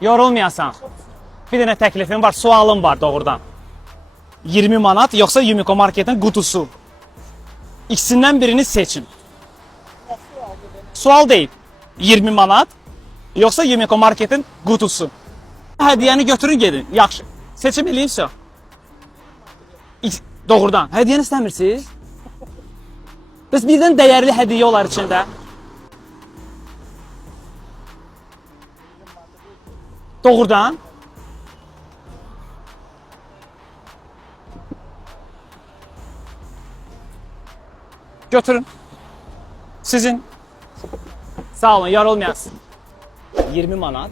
Yorulmayasan. Bir dənə təklifim var, sualım var doğrudan. 20 manat yoxsa Yumiko Market'in qutusu? İkisindən birini seçin. Sual deyil. 20 manat yoxsa Yumiko Market'in qutusu? Hədiyyəni götürün gedin. Yaxşı. Seçim eləyimsə. Doğrudan. Hədiyyəni istəmirsiniz? Bəs birdən dəyərli hədiyyə olar içində. Doğrudan. Götürün. Sizin. Sağ olun, yorulmayasın. 20 manat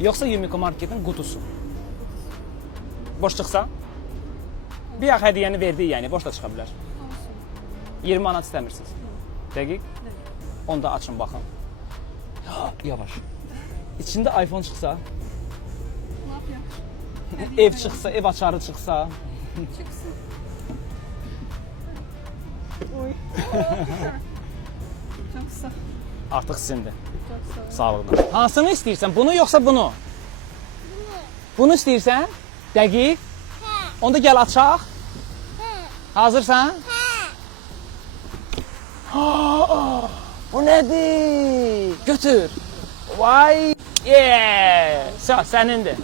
yoxsa Yumiko Market'in qutusu? Boş çıxsa? Bir yax hədiyyəni verdik, yəni boş da çıxa bilər. 20 manat istəmirsiniz. Dəqiq? Onu da açın baxın. Yavaş. İçində iPhone çıxsa? Ev çıxsa, ev açarı çıxsa? Çıksın. Oy. Çok sağ. Artıq sizindir. Çok sağ. Sağlıqla. Hansını istəyirsən? Bunu yoxsa bunu? Bunu istəyirsən? Dəqiq? Onda gəl açaq. Hazırsan? Bu nədir? Götür. Vay! Yeah! Sənindir.